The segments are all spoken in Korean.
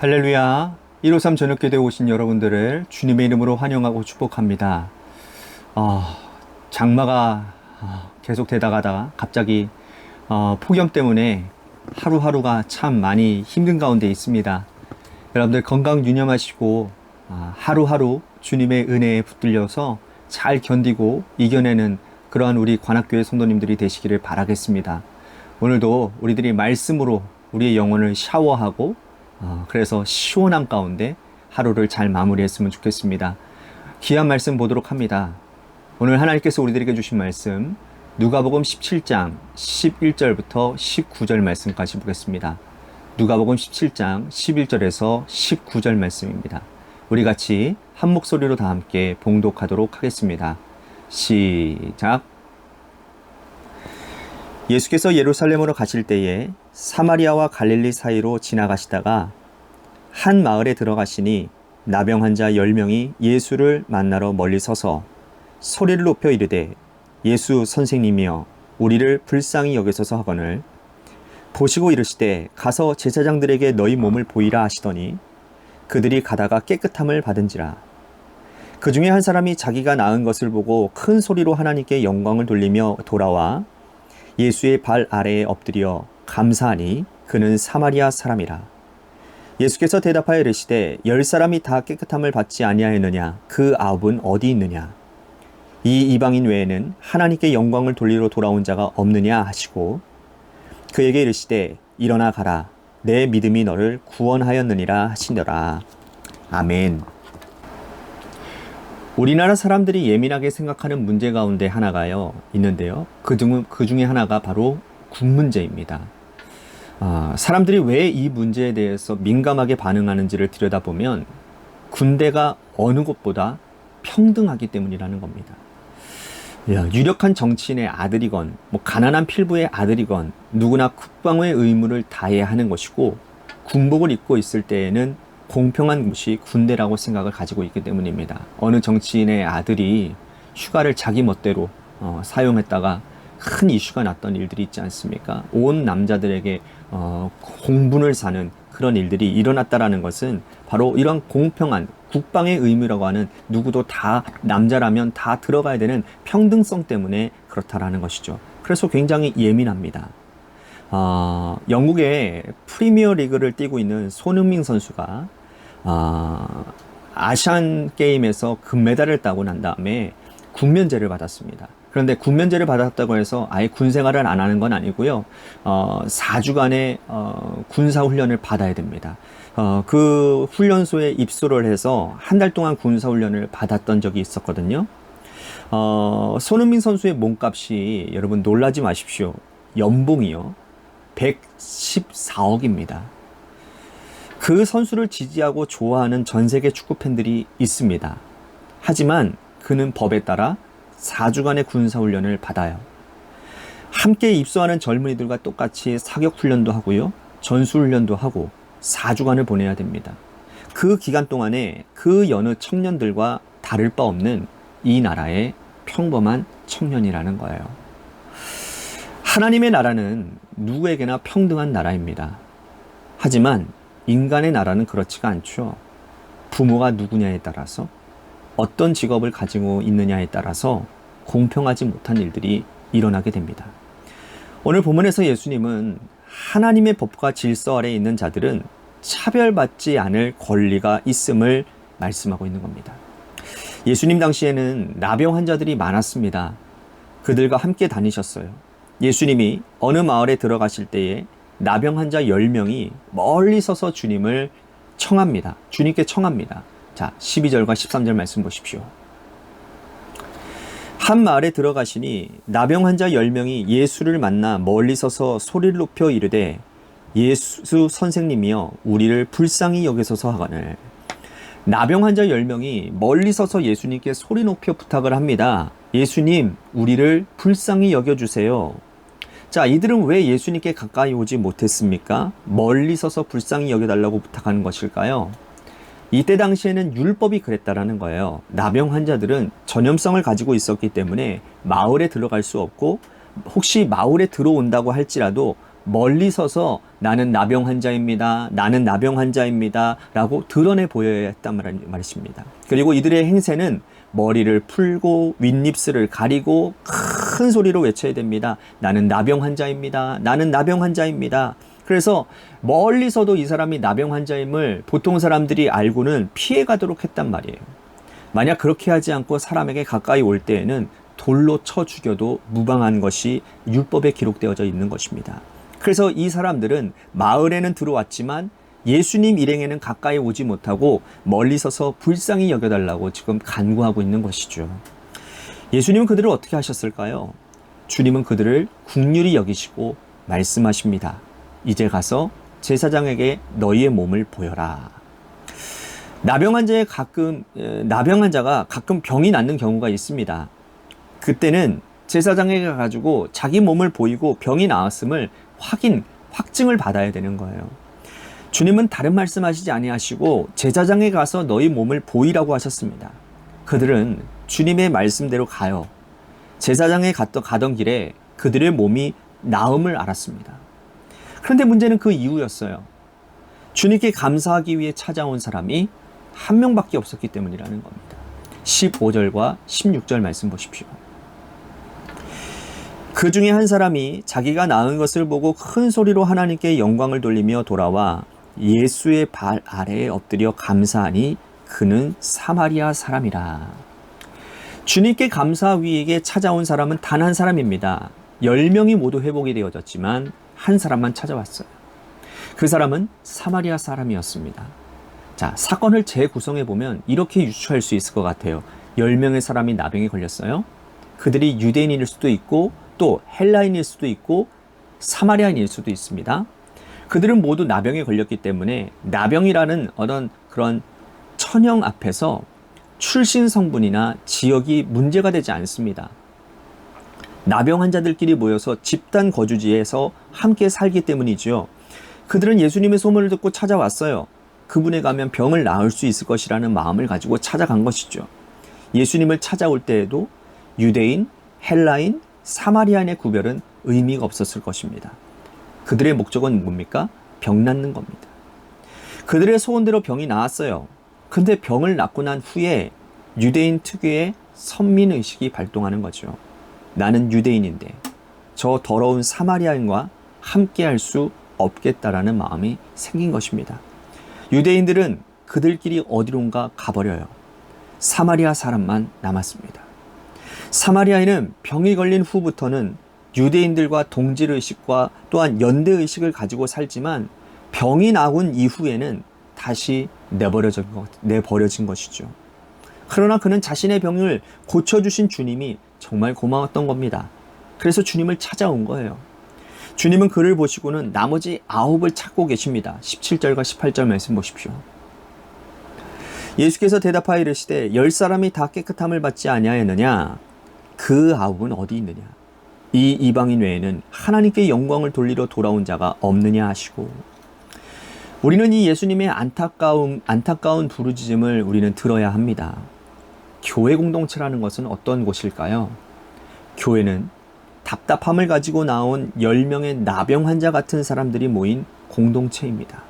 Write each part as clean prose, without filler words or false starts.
할렐루야. 153 저녁교대 오신 여러분들을 주님의 이름으로 환영하고 축복합니다. 장마가 계속 되다가다가 갑자기 폭염 때문에 하루하루가 참 많이 힘든 가운데 있습니다. 여러분들 건강 유념하시고 하루하루 주님의 은혜에 붙들려서 잘 견디고 이겨내는 그러한 우리 관악교회 성도님들이 되시기를 바라겠습니다. 오늘도 우리들이 말씀으로 우리의 영혼을 샤워하고 그래서 시원함 가운데 하루를 잘 마무리했으면 좋겠습니다. 귀한 말씀 보도록 합니다. 오늘 하나님께서 우리들에게 주신 말씀 누가복음 17장 11절부터 19절 말씀까지 보겠습니다. 누가복음 17장 11절에서 19절 말씀입니다. 우리 같이 한 목소리로 다 함께 봉독하도록 하겠습니다. 시작. 예수께서 예루살렘으로 가실 때에 사마리아와 갈릴리 사이로 지나가시다가 한 마을에 들어가시니 나병 환자 10명이 예수를 만나러 멀리 서서 소리를 높여 이르되 예수 선생님이여 우리를 불쌍히 여기소서 하거늘 보시고 이르시되 가서 제사장들에게 너희 몸을 보이라 하시더니 그들이 가다가 깨끗함을 받은지라. 그 중에 한 사람이 자기가 나은 것을 보고 큰 소리로 하나님께 영광을 돌리며 돌아와 예수의 발 아래에 엎드려 감사하니 그는 사마리아 사람이라. 예수께서 대답하여 이르시되 10사람이 다 깨끗함을 받지 아니하였느냐? 그 9은 어디 있느냐? 이 이방인 외에는 하나님께 영광을 돌리러 돌아온 자가 없느냐 하시고 그에게 이르시되 일어나 가라. 내 믿음이 너를 구원하였느니라 하시더라. 아멘. 우리나라 사람들이 예민하게 생각하는 문제 가운데 하나가요 있는데요. 그 중에 하나가 바로 군 문제입니다. 사람들이 왜 이 문제에 대해서 민감하게 반응하는지를 들여다보면 군대가 어느 곳보다 평등하기 때문이라는 겁니다. 유력한 정치인의 아들이건 가난한 필부의 아들이건 누구나 국방의 의무를 다해야 하는 것이고 군복을 입고 있을 때에는 공평한 곳이 군대라고 생각을 가지고 있기 때문입니다. 어느 정치인의 아들이 휴가를 자기 멋대로 사용했다가 큰 이슈가 났던 일들이 있지 않습니까? 온 남자들에게 공분을 사는 그런 일들이 일어났다라는 것은 바로 이런 공평한 국방의 의무라고 하는 누구도 다 남자라면 다 들어가야 되는 평등성 때문에 그렇다라는 것이죠. 그래서 굉장히 예민합니다. 영국의 프리미어 리그를 뛰고 있는 손흥민 선수가 아시안 게임에서 금메달을 따고 난 다음에 군면제를 받았습니다. 그런데 군면제를 받았다고 해서 아예 군 생활을 안 하는 건 아니고요. 4주간의 군사 훈련을 받아야 됩니다. 그 훈련소에 입소를 해서 한 달 동안 군사 훈련을 받았던 적이 있었거든요. 손흥민 선수의 몸값이 여러분 놀라지 마십시오. 연봉이요. 114억입니다. 그 선수를 지지하고 좋아하는 전 세계 축구 팬들이 있습니다. 하지만 그는 법에 따라 4주간의 군사훈련을 받아요. 함께 입소하는 젊은이들과 똑같이 사격훈련도 하고요. 전술훈련도 하고 4주간을 보내야 됩니다. 그 기간 동안에 그 여느 청년들과 다를 바 없는 이 나라의 평범한 청년이라는 거예요. 하나님의 나라는 누구에게나 평등한 나라입니다. 하지만 인간의 나라는 그렇지가 않죠. 부모가 누구냐에 따라서 어떤 직업을 가지고 있느냐에 따라서 공평하지 못한 일들이 일어나게 됩니다. 오늘 본문에서 예수님은 하나님의 법과 질서 아래에 있는 자들은 차별받지 않을 권리가 있음을 말씀하고 있는 겁니다. 예수님 당시에는 나병 환자들이 많았습니다. 그들과 함께 다니셨어요. 예수님이 어느 마을에 들어가실 때에 나병 환자 10명이 멀리 서서 주님을 청합니다. 주님께 청합니다. 자, 12절과 13절 말씀 보십시오. 한 마을에 들어가시니 나병 환자 10명이 예수를 만나 멀리 서서 소리를 높여 이르되 예수 선생님이여 우리를 불쌍히 여기소서 하거늘. 나병 환자 10명이 멀리 서서 예수님께 소리 높여 부탁을 합니다. 예수님, 우리를 불쌍히 여겨주세요. 자, 이들은 왜 예수님께 가까이 오지 못했습니까? 멀리 서서 불쌍히 여겨달라고 부탁하는 것일까요? 이때 당시에는 율법이 그랬다라는 거예요. 나병 환자들은 전염성을 가지고 있었기 때문에 마을에 들어갈 수 없고 혹시 마을에 들어온다고 할지라도 멀리 서서 나는 나병 환자입니다. 나는 나병 환자입니다. 라고 드러내 보여야 했단 말이십니다. 그리고 이들의 행세는 머리를 풀고 윗입술을 가리고 큰 소리로 외쳐야 됩니다. 나는 나병 환자입니다. 나는 나병 환자입니다. 그래서 멀리서도 이 사람이 나병 환자임을 보통 사람들이 알고는 피해가도록 했단 말이에요. 만약 그렇게 하지 않고 사람에게 가까이 올 때에는 돌로 쳐 죽여도 무방한 것이 율법에 기록되어져 있는 것입니다. 그래서 이 사람들은 마을에는 들어왔지만 예수님 일행에는 가까이 오지 못하고 멀리 서서 불쌍히 여겨달라고 지금 간구하고 있는 것이죠. 예수님은 그들을 어떻게 하셨을까요? 주님은 그들을 국률이 여기시고 말씀하십니다. 이제 가서 제사장에게 너희의 몸을 보여라. 나병 환자가 가끔 병이 낫는 경우가 있습니다. 그때는 제사장에게 가지고 자기 몸을 보이고 병이 나았음을 확증을 받아야 되는 거예요. 주님은 다른 말씀하시지 아니하시고 제사장에 가서 너희 몸을 보이라고 하셨습니다. 그들은 주님의 말씀대로 가요. 제사장에 가던 길에 그들의 몸이 나음을 알았습니다. 그런데 문제는 그 이유였어요. 주님께 감사하기 위해 찾아온 사람이 한 명밖에 없었기 때문이라는 겁니다. 15절과 16절 말씀 보십시오. 그 중에 한 사람이 자기가 나은 것을 보고 큰 소리로 하나님께 영광을 돌리며 돌아와 예수의 발 아래에 엎드려 감사하니 그는 사마리아 사람이라. 주님께 감사하기에 찾아온 사람은 단 한 사람입니다. 10명이 모두 회복이 되어졌지만 한 사람만 찾아왔어요. 그 사람은 사마리아 사람이었습니다. 자, 사건을 재구성해 보면 이렇게 유추할 수 있을 것 같아요. 10명의 사람이 나병에 걸렸어요. 그들이 유대인일 수도 있고 또 헬라인일 수도 있고 사마리아인일 수도 있습니다. 그들은 모두 나병에 걸렸기 때문에 나병이라는 어떤 그런 천형 앞에서 출신 성분이나 지역이 문제가 되지 않습니다. 나병 환자들끼리 모여서 집단 거주지에서 함께 살기 때문이죠. 그들은 예수님의 소문을 듣고 찾아왔어요. 그분에 가면 병을 나을 수 있을 것이라는 마음을 가지고 찾아간 것이죠. 예수님을 찾아올 때에도 유대인, 헬라인, 사마리아인의 구별은 의미가 없었을 것입니다. 그들의 목적은 뭡니까? 병 낫는 겁니다. 그들의 소원대로 병이 나았어요. 근데 병을 낫고 난 후에 유대인 특유의 선민의식이 발동하는 거죠. 나는 유대인인데 저 더러운 사마리아인과 함께 할 수 없겠다라는 마음이 생긴 것입니다. 유대인들은 그들끼리 어디론가 가버려요. 사마리아 사람만 남았습니다. 사마리아인은 병이 걸린 후부터는 유대인들과 동질의식과 또한 연대의식을 가지고 살지만 병이 나온 이후에는 다시 내버려진 것이죠. 그러나 그는 자신의 병을 고쳐주신 주님이 정말 고마웠던 겁니다. 그래서 주님을 찾아온 거예요. 주님은 그를 보시고는 나머지 9을 찾고 계십니다. 17절과 18절 말씀 보십시오. 예수께서 대답하여 이르시되 10사람이 다 깨끗함을 받지 아니하였느냐? 그 9은 어디 있느냐? 이 이방인 외에는 하나님께 영광을 돌리러 돌아온 자가 없느냐 하시고, 우리는 이 예수님의 안타까운 부르짖음을 우리는 들어야 합니다. 교회 공동체라는 것은 어떤 곳일까요? 교회는 답답함을 가지고 나온 10명의 나병 환자 같은 사람들이 모인 공동체입니다.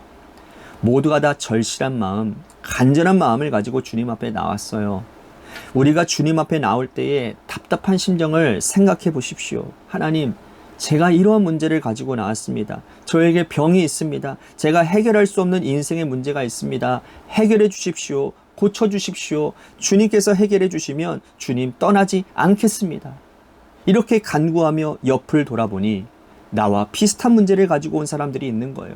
모두가 다 절실한 마음, 간절한 마음을 가지고 주님 앞에 나왔어요. 우리가 주님 앞에 나올 때에 답답한 심정을 생각해 보십시오. 하나님, 제가 이러한 문제를 가지고 나왔습니다. 저에게 병이 있습니다. 제가 해결할 수 없는 인생의 문제가 있습니다. 해결해 주십시오. 고쳐 주십시오. 주님께서 해결해 주시면 주님 떠나지 않겠습니다. 이렇게 간구하며 옆을 돌아보니 나와 비슷한 문제를 가지고 온 사람들이 있는 거예요.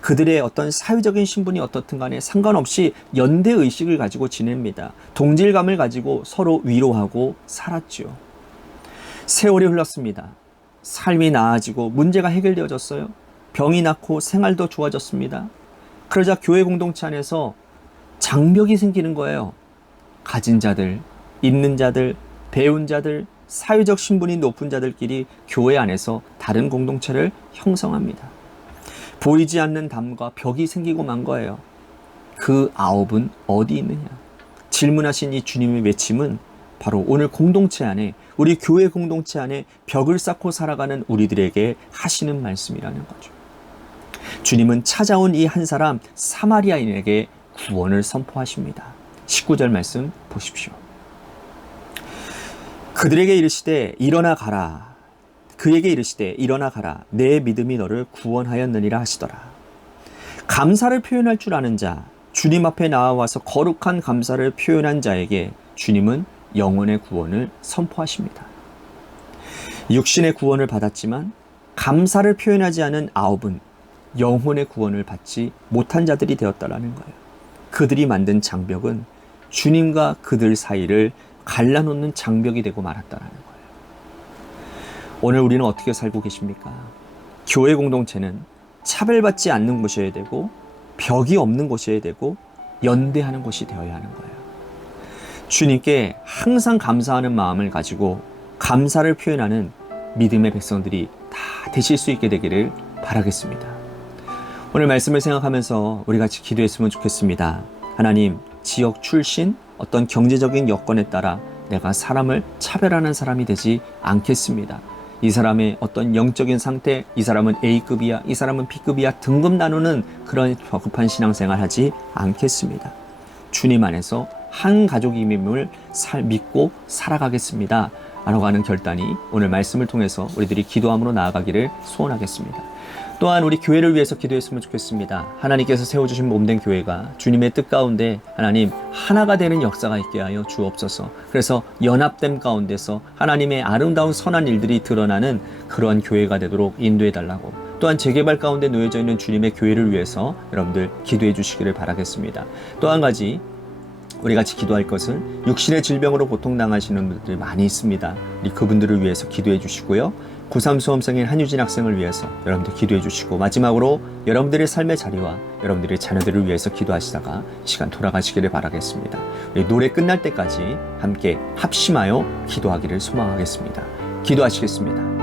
그들의 어떤 사회적인 신분이 어떻든 간에 상관없이 연대의식을 가지고 지냅니다. 동질감을 가지고 서로 위로하고 살았죠. 세월이 흘렀습니다. 삶이 나아지고 문제가 해결되어졌어요. 병이 낫고 생활도 좋아졌습니다. 그러자 교회 공동체 안에서 장벽이 생기는 거예요. 가진 자들, 있는 자들, 배운 자들, 사회적 신분이 높은 자들끼리 교회 안에서 다른 공동체를 형성합니다. 보이지 않는 담과 벽이 생기고 만 거예요. 그 9은 어디 있느냐? 질문하신 이 주님의 외침은 바로 오늘 공동체 안에, 우리 교회 공동체 안에 벽을 쌓고 살아가는 우리들에게 하시는 말씀이라는 거죠. 주님은 찾아온 이 한 사람 사마리아인에게 구원을 선포하십니다. 19절 말씀 보십시오. 그들에게 이르시되 일어나 가라. 그에게 이르시되 일어나 가라. 내 믿음이 너를 구원하였느니라 하시더라. 감사를 표현할 줄 아는 자, 주님 앞에 나와서 거룩한 감사를 표현한 자에게 주님은 영혼의 구원을 선포하십니다. 육신의 구원을 받았지만 감사를 표현하지 않은 9은 영혼의 구원을 받지 못한 자들이 되었다라는 거예요. 그들이 만든 장벽은 주님과 그들 사이를 갈라놓는 장벽이 되고 말았다라는 거예요. 오늘 우리는 어떻게 살고 계십니까? 교회 공동체는 차별받지 않는 곳이어야 되고 벽이 없는 곳이어야 되고 연대하는 곳이 되어야 하는 거예요. 주님께 항상 감사하는 마음을 가지고 감사를 표현하는 믿음의 백성들이 다 되실 수 있게 되기를 바라겠습니다. 오늘 말씀을 생각하면서 우리 같이 기도했으면 좋겠습니다. 하나님, 지역 출신, 어떤 경제적인 여건에 따라 내가 사람을 차별하는 사람이 되지 않겠습니다. 이 사람의 어떤 영적인 상태, 이 사람은 A급이야, 이 사람은 B급이야 등급 나누는 그런 저급한 신앙생활 하지 않겠습니다. 주님 안에서 한 가족임을 믿고 살아가겠습니다. 라고 하는 결단이 오늘 말씀을 통해서 우리들이 기도함으로 나아가기를 소원하겠습니다. 또한 우리 교회를 위해서 기도했으면 좋겠습니다. 하나님께서 세워주신 몸된 교회가 주님의 뜻 가운데 하나님 하나가 되는 역사가 있게 하여 주옵소서. 그래서 연합됨 가운데서 하나님의 아름다운 선한 일들이 드러나는 그러한 교회가 되도록 인도해달라고, 또한 재개발 가운데 놓여져 있는 주님의 교회를 위해서 여러분들 기도해 주시기를 바라겠습니다. 또 한 가지 우리 같이 기도할 것은 육신의 질병으로 고통당하시는 분들이 많이 있습니다. 우리 그분들을 위해서 기도해 주시고요. 고3 수험생인 한유진 학생을 위해서 여러분들 기도해 주시고, 마지막으로 여러분들의 삶의 자리와 여러분들의 자녀들을 위해서 기도하시다가 시간 돌아가시기를 바라겠습니다. 우리 노래 끝날 때까지 함께 합심하여 기도하기를 소망하겠습니다. 기도하시겠습니다.